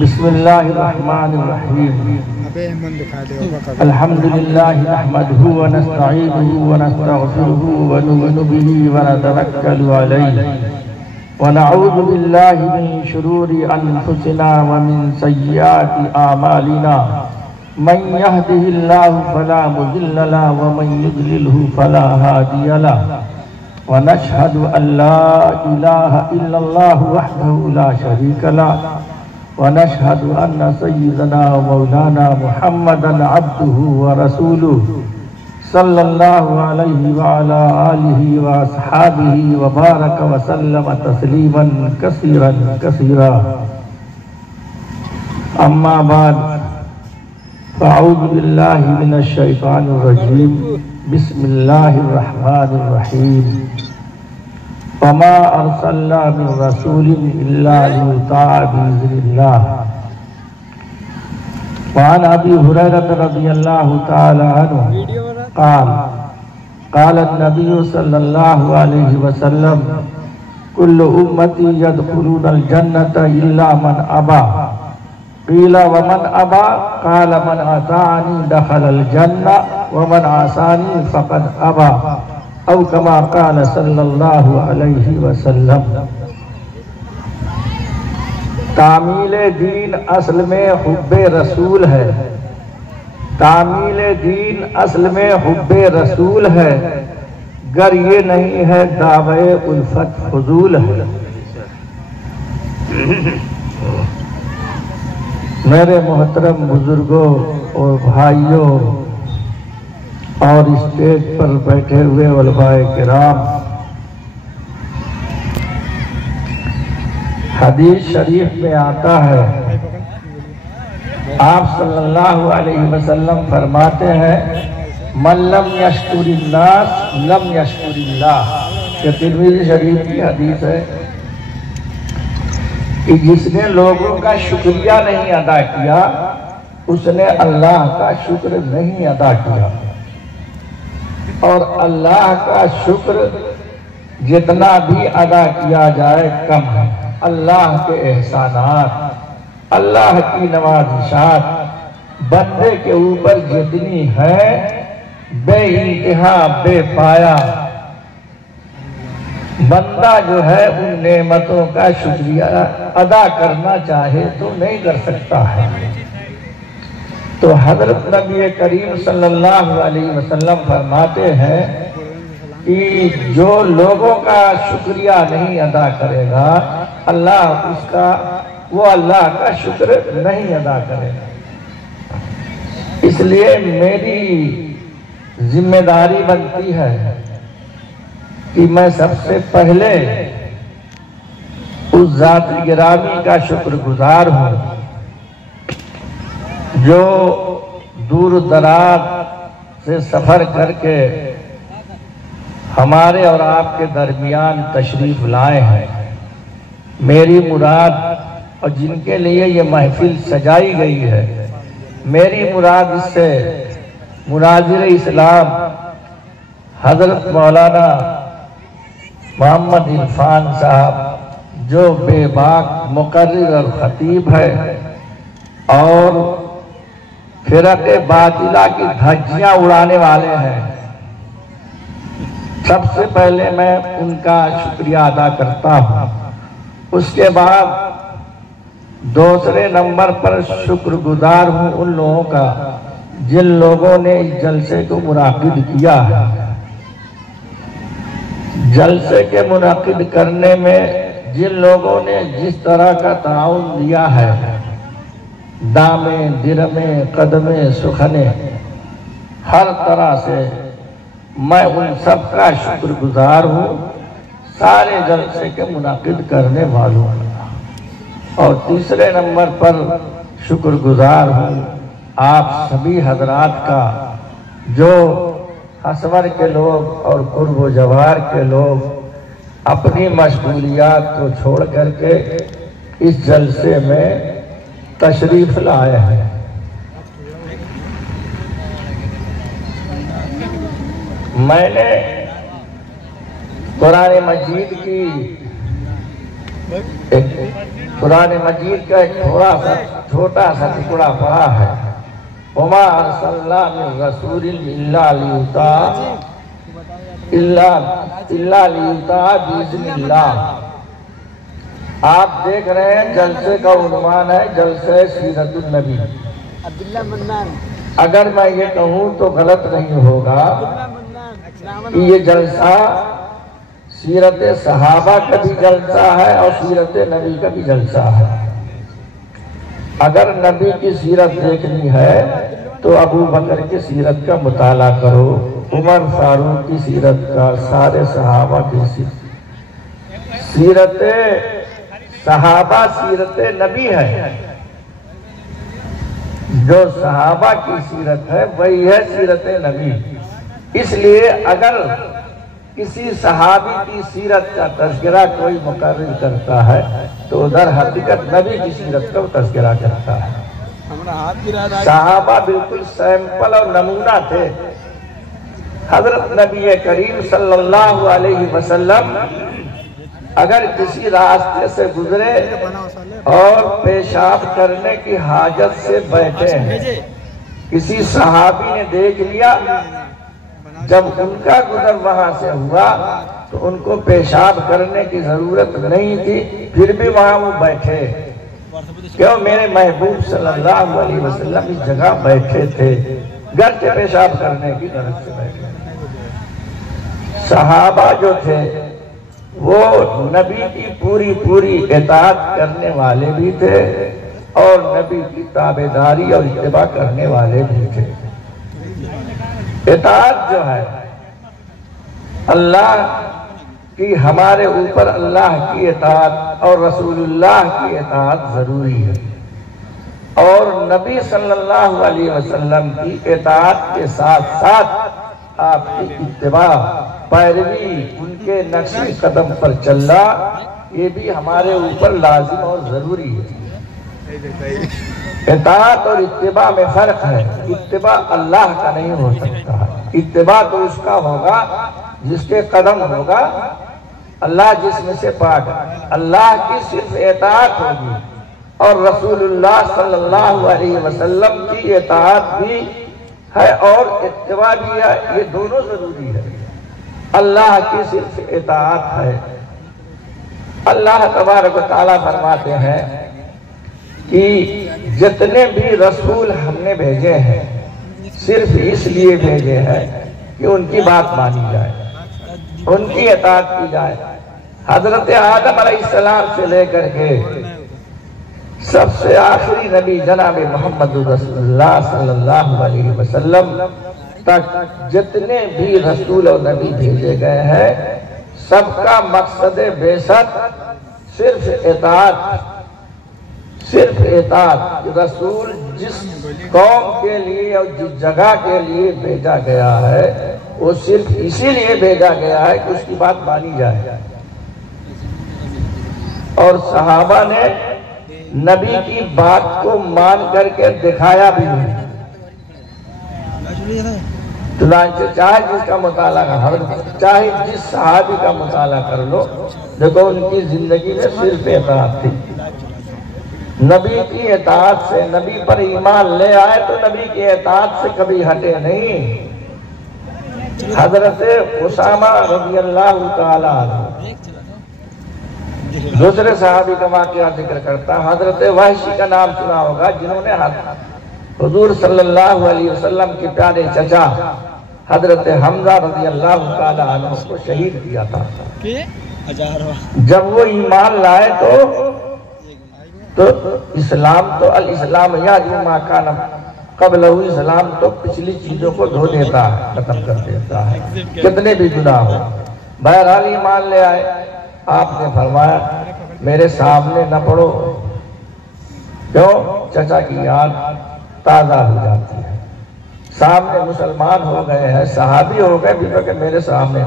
بسم اللہ الرحمن الرحیم الحمد للہ نحمده ونستعینه ونستغفره ونؤمن به ونتوکل علیہ ونعوذ باللہ من شرور انفسنا ومن سیئات اعمالنا من يهده الله فلا مضل له ومن يضلله فلا هادي له ونشهد ان لا اله الا الله وحده لا شريك له ونشهد ان سيدنا ومولانا محمدا عبده ورسوله صلى الله عليه وعلى آله واصحابه وبارك وسلم تسليما كثيرا كثيرا اما بعد فاعوذ بالله من الشيطان الرجيم بسم الله الرحمن الرحيم وما ارسلنا من رسول الا ليطاع باذن الله وعن ابي هريره رضي الله تعالى عنه قال قال النبي صلى الله عليه وسلم كل امتي يدخلون الجنه الا من ابى قيل ومن ابى قال من اطاعني دخل الجنه ومن عصاني فقد ابى او کما قال صلی اللہ علیہ وسلم۔ تعمیل دین اصل میں حب رسول ہے، تعمیل دین اصل میں حب رسول ہے، گر یہ نہیں ہے دعوی الفت فضول ہے۔ میرے محترم بزرگوں اور بھائیوں اور اسٹیج پر بیٹھے ہوئے علماء کرام، حدیث شریف میں آتا ہے، آپ صلی اللہ علیہ وسلم فرماتے ہیں من لم یشکر الناس لم یشکر اللہ، کہ ترمذی شریف کی حدیث ہے کہ جس نے لوگوں کا شکریہ نہیں ادا کیا اس نے اللہ کا شکر نہیں ادا کیا، اور اللہ کا شکر جتنا بھی ادا کیا جائے کم ہے۔ اللہ کے احسانات، اللہ کی نوازشات بندے کے اوپر جتنی ہے بے انتہا بے پایا، بندہ جو ہے ان نعمتوں کا شکریہ ادا کرنا چاہے تو نہیں کر سکتا ہے۔ تو حضرت نبی کریم صلی اللہ علیہ وسلم فرماتے ہیں کہ جو لوگوں کا شکریہ نہیں ادا کرے گا وہ اللہ کا شکر نہیں ادا کرے گا۔ اس لیے میری ذمہ داری بنتی ہے کہ میں سب سے پہلے اس ذات گرامی کا شکر گزار ہوں جو دور دراز سے سفر کر کے ہمارے اور آپ کے درمیان تشریف لائے ہیں۔ میری مراد اور جن کے لیے یہ محفل سجائی گئی ہے، میری مراد اس سے مناظر اسلام حضرت مولانا محمد عرفان صاحب جو بے باک مقرر اور خطیب ہے اور فرق باطلہ کی دھجیاں اڑانے والے ہیں، سب سے پہلے میں ان کا شکریہ ادا کرتا ہوں۔ اس کے بعد دوسرے نمبر پر شکر گزار ہوں ان لوگوں کا جن لوگوں نے اس جلسے کو منعقد کیا ہے۔ جلسے کے منعقد کرنے میں جن لوگوں نے جس طرح کا تعاون دیا ہے، دامیں درمیں قدمیں سخنیں، ہر طرح سے میں ان سب کا شکر گزار ہوں، سارے جلسے کے منعقد کرنے والوں کا۔ اور تیسرے نمبر پر شکر گزار ہوں آپ سبھی حضرات کا جو حسور کے لوگ اور قرب و جوار کے لوگ اپنی مشغولیات کو چھوڑ کر کے اس جلسے میں تشریف لائے ہیں۔ میں نے قرآن مجید کی ایک قرآن مجید کا ایک تھوڑا سا چھوٹا سا ٹکڑا پڑا ہے، وما ارسلنا من رسول الا لیطاع باذن اللہ۔ آپ دیکھ رہے ہیں جلسے کا عنوان ہے جلسہ سیرت النبی۔ اگر میں یہ کہوں تو غلط نہیں ہوگا کہ یہ جلسہ سیرت صحابہ کا بھی جلسہ ہے اور سیرت نبی کا بھی جلسہ ہے۔ اگر نبی کی سیرت دیکھنی ہے تو ابو بکر کی سیرت کا مطالعہ کرو، عمر فاروق کی سیرت کا، سارے صحابہ کی سیرت صحابہ سیرت نبی ہے۔ جو صحابہ کی سیرت ہے وہی ہے سیرت نبی۔ اس لیے اگر کسی صحابی کی سیرت کا تذکرہ کوئی مقرر کرتا ہے تو ادھر حقیقت نبی کی سیرت کا تذکرہ کرتا ہے۔ صحابہ بالکل سیمپل اور نمونہ تھے۔ حضرت نبی کریم صلی اللہ علیہ وسلم اگر کسی راستے سے گزرے اور پیشاب کرنے کی حاجت سے بیٹھے ہیں، کسی صحابی نے دیکھ لیا، جب ان کا گزر وہاں سے ہوا تو ان کو پیشاب کرنے کی ضرورت نہیں تھی، پھر بھی وہاں وہ بیٹھے، کیوں؟ میرے محبوب صلی اللہ علیہ وسلم اس جگہ بیٹھے تھے، گھر کے پیشاب کرنے کی غرض سے بیٹھے۔ صحابہ جو تھے وہ نبی کی پوری اطاعت کرنے والے بھی تھے اور نبی کی تابعداری اور اتباع کرنے والے بھی تھے۔ اطاعت جو ہے اللہ کی، ہمارے اوپر اللہ کی اطاعت اور رسول اللہ کی اطاعت ضروری ہے، اور نبی صلی اللہ علیہ وسلم کی اطاعت کے ساتھ ساتھ آپ کی اتباع، پیروی، ان کے نقش قدم پر چلنا، یہ بھی ہمارے اوپر لازم اور ضروری ہے۔ اطاعت اور اتباع میں فرق ہے۔ اتباع اللہ کا نہیں ہو سکتا، اتباع تو اس کا ہوگا جس کے قدم ہوگا اللہ جس میں سے پاک ہے۔ اللہ کی صرف اطاعت ہوگی اور رسول اللہ صلی اللہ علیہ وسلم کی اطاعت بھی ہے اور اتباع بھی ہے، یہ دونوں ضروری ہے۔ اللہ کی صرف اطاعت ہے۔ اللہ تبارک و تعالیٰ فرماتے ہیں کہ جتنے بھی رسول ہم نے بھیجے ہیں صرف اس لیے بھیجے ہیں کہ ان کی بات مانی جائے، ان کی اطاعت کی جائے۔ حضرت آدم علیہ السلام سے لے کر کے سب سے آخری نبی جناب محمد رسول اللہ صلی اللہ علیہ وسلم تک جتنے بھی رسول اور نبی بھیجے گئے ہیں، سب کا مقصد بعثت صرف اطاعت۔ رسول جس قوم کے لیے اور جس جگہ کے لیے بھیجا گیا ہے وہ صرف اسی لیے بھیجا گیا ہے کہ اس کی بات مانی جائے، اور صحابہ نے نبی کی بات کو مان کر کے دکھایا بھی نہیں۔ چاہے جس کا مطالعہ چاہے جس صحابی کا مطالعہ کر لو، دیکھو ان کی زندگی میں صرف اطاعت تھی۔ نبی کی اطاعت سے، نبی پر ایمان لے آئے تو نبی کی اطاعت سے کبھی ہٹے نہیں۔ حضرت اسامہ رضی اللہ تعالیٰ عنہ دوسرے صحابی کا واقعہ ذکر کرتا، حضرت وحشی کا نام سنا ہوگا، جنہوں نے حضور صلی اللہ علیہ وسلم کے پیارے چچا حضرت حمزہ رضی اللہ تعالیٰ عنہ کو شہید کیا تھا۔ جب وہ ایمان لائے تو اسلام تو الاسلام یعدم ما کان قبلہ، اسلام تو پچھلی چیزوں کو دھو دیتا ہے، ختم کر دیتا ہے، کتنے بھی گناہ ہو۔ بہرحال ایمان لے آئے، آپ نے فرمایا میرے سامنے نہ پڑھو، کیوں؟ چچا کی یاد تازہ ہو جاتی ہے۔ سامنے مسلمان ہو گئے ہیں، صحابی ہو گئے بھی کہ میرے سامنے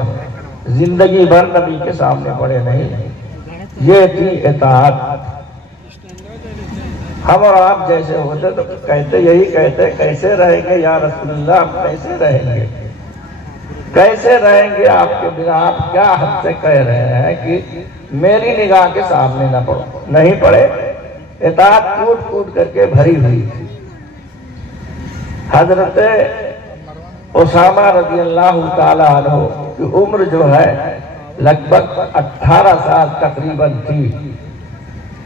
زندگی بھر نبی کے سامنے پڑے نہیں۔ یہ تھی اطاعت۔ ہم اور آپ جیسے ہوتے تو کہتے یہی کہتے کیسے رہیں گے یا رسول اللہ، ہم کیسے رہیں گے؟ کیسے رہیں گے آپ کے بنا؟ آپ کیا حد سے کہہ رہے ہیں کہ میری نگاہ کے سامنے نہ پڑو؟ نہیں پڑے، اطاعت کوٹ کوٹ کر کے بھری ہوئی تھی۔ حضرت اسامہ رضی اللہ تعالیٰ عنہ کی عمر جو ہے لگ بھگ 18 سال تقریباً تھی۔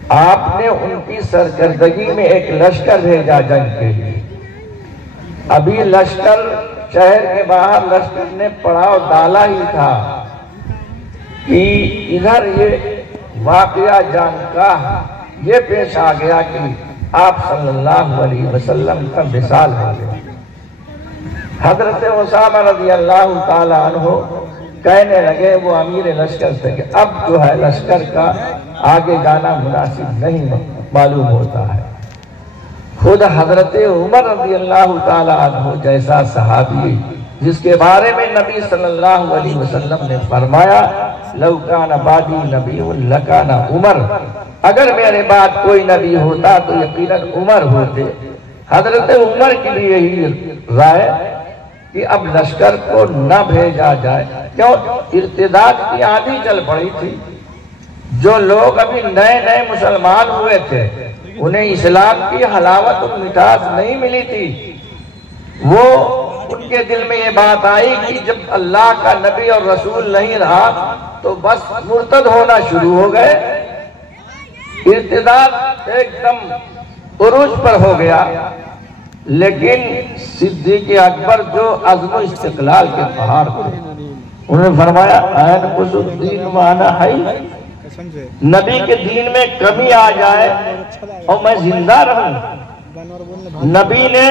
آپ نے ان کی سرکردگی میں ایک لشکر بھیجا جنگ کے لیے۔ ابھی لشکر شہر کے باہر لشکر نے پڑاؤ ڈالا ہی تھا کہ ادھر یہ واقعہ جان کا یہ پیش آ گیا کہ آپ صلی اللہ علیہ وسلم کا وصال ہو گیا۔ حضرت اسامہ رضی اللہ تعالیٰ عنہ کہنے لگے وہ امیر لشکر سے کہ اب جو ہے لشکر کا آگے جانا مناسب نہیں معلوم ہوتا ہے۔ خود حضرت عمر رضی اللہ تعالیٰ عنہ جیسا صحابی جس کے بارے میں نبی صلی اللہ علیہ وسلم نے فرمایا لو کان بعدی نبی لکان عمر، اگر میرے بعد کوئی نبی ہوتا تو یقیناً عمر ہوتے۔ حضرت عمر کی بھی یہی رائے کہ اب لشکر کو نہ بھیجا جائے، کیوں؟ ارتداد کی آندھی چل پڑی تھی۔ جو لوگ ابھی نئے نئے مسلمان ہوئے تھے انہیں اسلام کی حلاوت اور مٹھاس نہیں ملی تھی، وہ ان کے دل میں یہ بات آئی کہ جب اللہ کا نبی اور رسول نہیں رہا تو بس مرتد ہونا شروع ہو گئے۔ ارتداد ایک دم عروج پر ہو گیا۔ لیکن صدیق اکبر جو عزم و استقلال کے پہاڑ تھے انہوں نے فرمایا این قص الدین وانا حی، نبی کے دین میں کمی آ جائے اور میں زندہ رہوں۔ نبی نے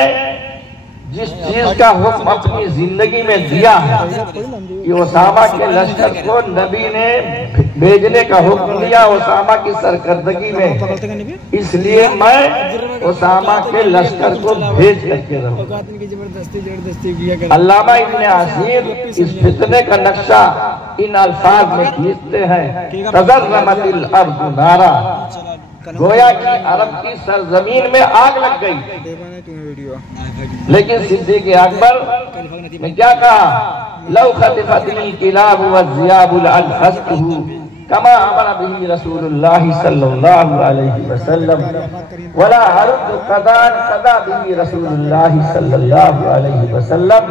جس چیز کا حکم اپنی زندگی میں دیا ہے کہ اسامہ کے لشکر کو نبی نے بھیجنے کا حکم دیا اسامہ کی سرکردگی میں، اس لیے میں اسامہ کے لشکر کو بھیج کر کے رہوں۔ علامہ ابن عاشر اس فتنے کا نقشہ ان الفاظ میں کھینچتے ہیں تضرمت الارض نارا، گویا کہ عرب کی سرزمین میں آگ لگ گئی۔ لیکن صدیق اکبر نے کیا کہا لو خطفت الکلاب والذئاب لانفذته کما امر به رسول اللہ صلی اللہ علیہ وسلم ولا ارد قضاء قضى به رسول اللہ صلی اللہ علیہ وسلم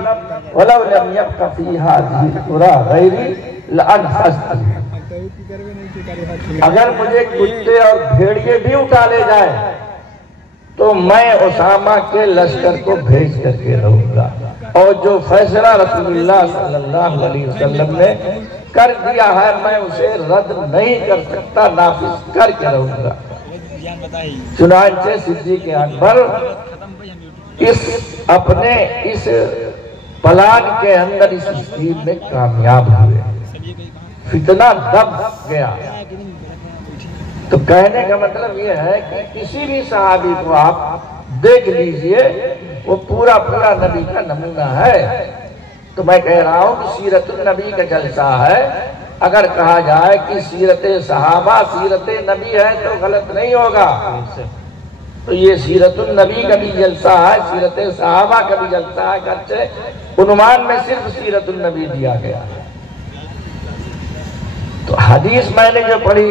ولو لم يبق في هذه القرى غيري لانفذته۔ اگر مجھے کتے اور بھیڑیے بھی اٹھا لے جائے تو میں اسامہ کے لشکر کو بھیج کر کے رہوں گا، اور جو فیصلہ رسول اللہ صلی اللہ علیہ وسلم نے کر دیا ہے میں اسے رد نہیں کر سکتا، نافذ کر کے رہوں گا۔ چنانچہ صدیق اکبر اپنے اس پلان کے اندر اس اسکیم میں کامیاب ہوئے، فتنہ دب گیا۔ تو کہنے کا مطلب یہ ہے کہ کسی بھی صحابی کو آپ دیکھ لیجئے وہ پورا نبی کا نمونہ ہے۔ تو میں کہہ رہا ہوں کہ سیرت النبی کا جلسہ ہے، اگر کہا جائے کہ سیرت صحابہ سیرت نبی ہے تو غلط نہیں ہوگا۔ تو یہ سیرت النبی کا بھی جلسہ ہے، سیرت صحابہ کا بھی جلسہ ہے، اگرچہ عنوان میں صرف سیرت النبی دیا گیا ہے۔ تو حدیث میں نے جو پڑھی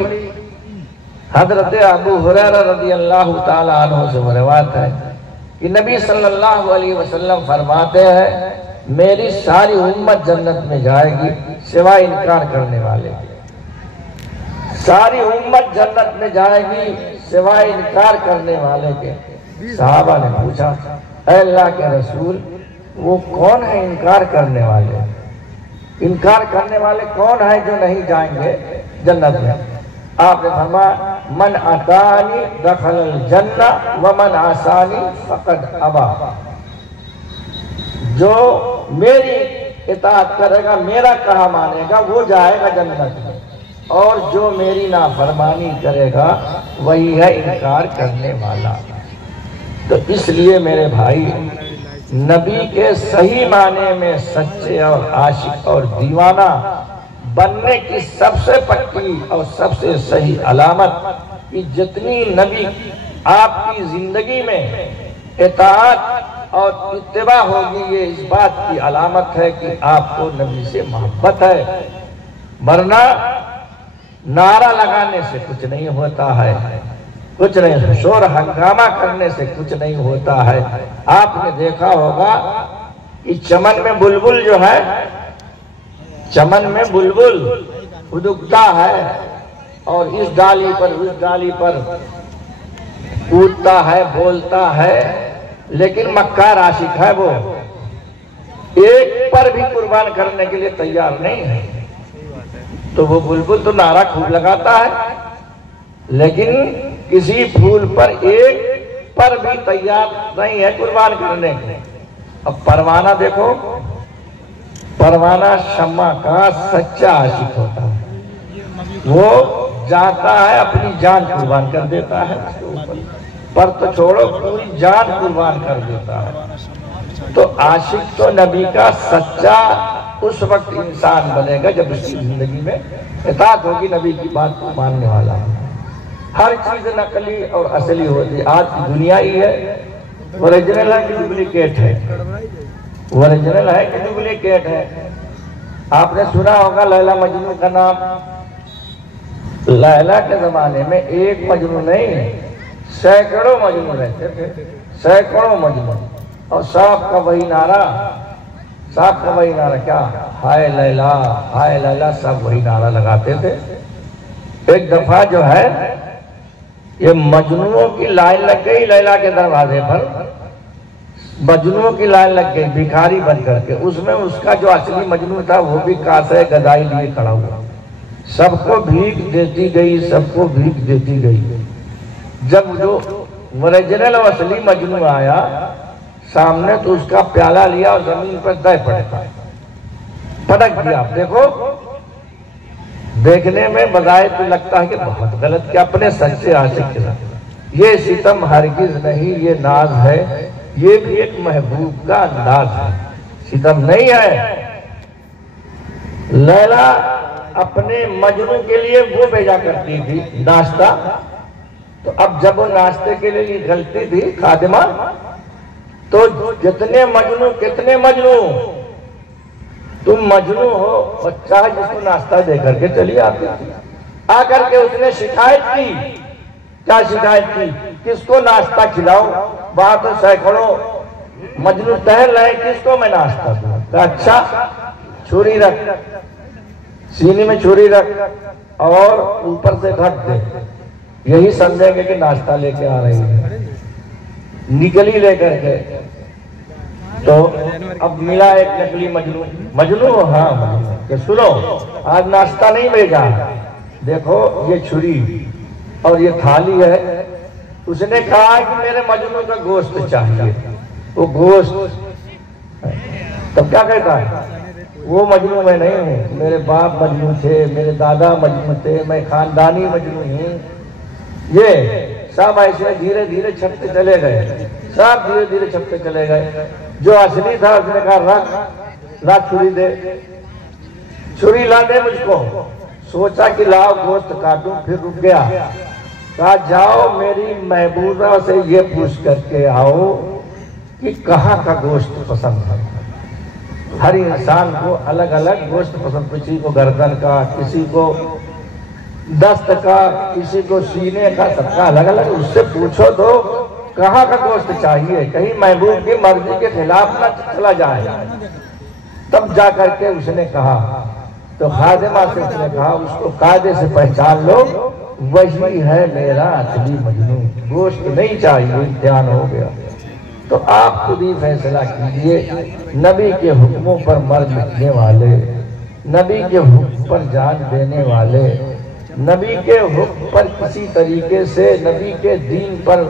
حضرت ابو ہریرہ رضی اللہ تعالیٰ عنہ سے روایت ہے کہ نبی صلی اللہ علیہ وسلم فرماتے ہیں میری ساری امت جنت میں جائے گی سوائے انکار کرنے والے کے۔ ساری امت جنت میں جائے گی سوائے انکار کرنے والے کے۔ صحابہ نے پوچھا اے اللہ کے رسول وہ کون ہے انکار کرنے والے؟ انکار کرنے والے کون ہیں جو نہیں جائیں گے جنت میں؟ آپ نے فرمایا من اطاعنی دخل الجنہ ومن عصانی فقد ابا، جو میری اطاعت کرے گا میرا کہا مانے گا وہ جائے گا جنت میں، اور جو میری نافرمانی کرے گا وہی ہے انکار کرنے والا۔ تو اس لیے میرے بھائی نبی کے صحیح معنی میں سچے اور عاشق اور دیوانہ بننے کی سب سے پکی اور سب سے صحیح علامت کہ جتنی نبی آپ کی زندگی میں اطاعت اور اتباع ہوگی، یہ اس بات کی علامت ہے کہ آپ کو نبی سے محبت ہے، ورنہ نعرہ لگانے سے کچھ نہیں ہوتا ہے، کچھ نہیں، شور ہنگامہ کرنے سے کچھ نہیں ہوتا ہے۔ آپ نے دیکھا ہوگا کہ چمن میں بلبل جو ہے، چمن میں بلبل اڑتا ہے اور اس ڈالی پر اس ڈالی پر کودتا ہے، بولتا ہے، لیکن مکار عاشق ہے، وہ ایک پر بھی قربان کرنے کے لیے تیار نہیں ہے۔ تو وہ بلبل تو نعرہ خوب لگاتا ہے، لیکن کسی پھول پر ایک پر بھی تیار نہیں ہے قربان کرنے کے۔ اب پروانہ دیکھو، پروانہ شمع کا سچا عاشق ہوتا ہے، وہ جاتا ہے اپنی جان قربان کر دیتا ہے، پر تو چھوڑو پوری جان قربان کر دیتا ہے۔ تو عاشق تو نبی کا سچا اس وقت انسان بنے گا جب اس کی زندگی میں اطاعت ہوگی، نبی کی بات کو ماننے والا۔ ہر چیز نقلی اور اصلی ہوتی ہے۔ آج کی دنیا ہی ہے، اوریجنل ہے کہ ڈپلیکیٹ ہے، اوریجنل ہے کہ ڈپلیکیٹ ہے۔ آپ نے سنا ہوگا لیلا مجنون کا نام۔ لیلا کے زمانے میں ایک مجنون نہیں، سینکڑوں مجنون رہتے تھے، سینکڑوں مجنون، اور سب کا وہی نعرہ، سب کا وہی نعرہ کیا؟ ہائے لیلا، ہائے لیلا، سب وہی نعرہ لگاتے تھے۔ ایک دفعہ جو ہے یہ مجنونوں کی لائن لگ گئی لیلا کے دروازے پر، مجنونوں کی لائن لگ گئی بھکاری بن کر کے۔ اس میں اس کا جو اصلی مجنون تھا وہ بھی کاسے گدائی لیے کھڑا ہوا، سب کو بھیک دیتی گئی، سب کو بھیک دیتی گئی۔ جب جو اوریجنل اور اصلی مجنون آیا سامنے تو اس کا پیالہ لیا اور زمین پر دے پٹک دیا۔ دیکھو، دیکھنے میں بظاہر تو لگتا ہے کہ بہت غلط، کہ اپنے سچے عاشق کے ساتھ یہ ستم ہرگز نہیں، یہ ناز ہے، یہ بھی ایک محبوب کا انداز ہے، ستم نہیں ہے۔ لیلا اپنے مجنون کے لیے وہ بھیجا کرتی تھی ناشتہ، تو اب جب وہ ناشتے کے لیے نکلتی تھی خادمہ، تو جتنے مجنون کتنے مجنون، تم مجنون ہو، بچہ ہے جس کو ناشتہ دے کر کے چلی آتی تھی۔ آ کر کے اس نے شکایت کی، کیا شکایت کی؟ کس کو ناشتہ کھلاؤ؟ وہاں تو سینکڑوں مجنون ٹہل رہے، کس کو میں ناشتہ دوں؟ کہا اچھا، چھری رکھ، سینے میں چھری رکھ اور اوپر سے ڈھک دے، یہی سمجھیں گے کہ ناشتہ لے کے آ رہی ہے۔ نکلی لے کر کے، تو اب ملا ایک نقلی مجنون، ہاں مجنون، کہ سنو آج ناشتہ نہیں بھیجا، دیکھو یہ چھری اور یہ تھالی ہے۔ اس نے کہا کہ میرے مجنون کا گوشت چاہیے، وہ گوشت، تب کیا کہتا ہے؟ وہ مجنون میں نہیں ہوں، میرے باپ مجنون تھے، میرے دادا مجنون تھے، میں خاندانی مجنون ہوں۔ یہ سب ایسے دھیرے دھیرے چھپتے چلے گئے، سب دھیرے دھیرے چھپتے چلے گئے۔ جو اصلی تھا اس نے کہا رکھ چھری دے، چھری لا دے مجھ کو۔ سوچا کہ لاؤ گوشت کاٹوں، پھر رک گیا۔ کہا جاؤ میری محبوبہ سے یہ پوچھ کر کے آؤ کہ کہاں کا گوشت پسند ہے۔ ہر انسان کو الگ الگ گوشت پسند، کسی کو گردن کا، کسی کو دست کا، کسی کو سینے کا، سب کا الگ الگ۔ اس سے پوچھو تو کہاں کا گوشت چاہیے، کہیں محبوب کی مرضی کے خلاف نہ چلا جائے۔ تب جا کر کے اس نے کہا، تو خادمہ سے اس نے کہا اس کو قاعدے سے پہچان لو، وہی ہے میرا اصلی مجنون، گوشت نہیں چاہیے، امتحان ہو گیا۔ تو آپ خود ہی فیصلہ کیجئے، نبی کے حکموں پر مر مٹنے والے، نبی کے حکم پر جان دینے والے، نبی کے حکم پر کسی طریقے سے نبی کے دین پر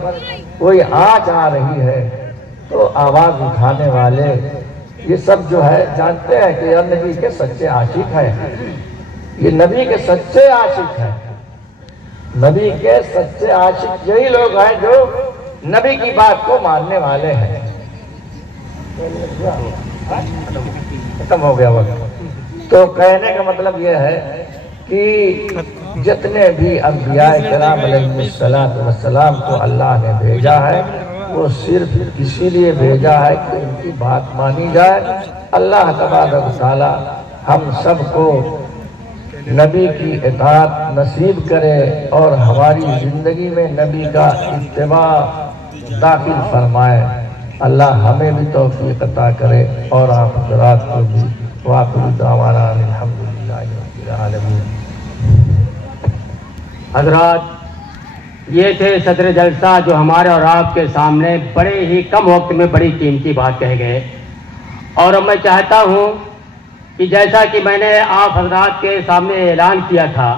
کوئی آنچ آ رہی ہے تو آواز اٹھانے والے، یہ سب جو ہے جانتے ہیں کہ یہ نبی کے سچے عاشق ہیں، یہ نبی کے سچے عاشق ہیں۔ نبی کے سچے عاشق یہی لوگ ہیں جو نبی کی بات کو ماننے والے ہیں۔ ختم ہو گیا وقت۔ تو کہنے کا مطلب یہ ہے کہ جتنے بھی انبیاء کرام علیہ السلام کو اللہ نے بھیجا ہے، کو صرف اسی لیے بھیجا ہے کہ ان کی بات مانی جائے۔ اللہ تبارک و تعالی ہم سب کو نبی کی اطاعت نصیب کرے اور ہماری زندگی میں نبی کا اتباع داخل فرمائے۔ اللہ ہمیں بھی توفیق عطا کرے اور آپ حضرات کو بھی۔ وآخر دعوانا الحمدللہ رب العالمین۔ حضرات، یہ تھے صدر جلسہ جو ہمارے اور آپ کے سامنے بڑے ہی کم وقت میں بڑی قیمتی بات کہہ گئے، اور میں چاہتا ہوں کہ جیسا کہ میں نے آپ حضرات کے سامنے اعلان کیا تھا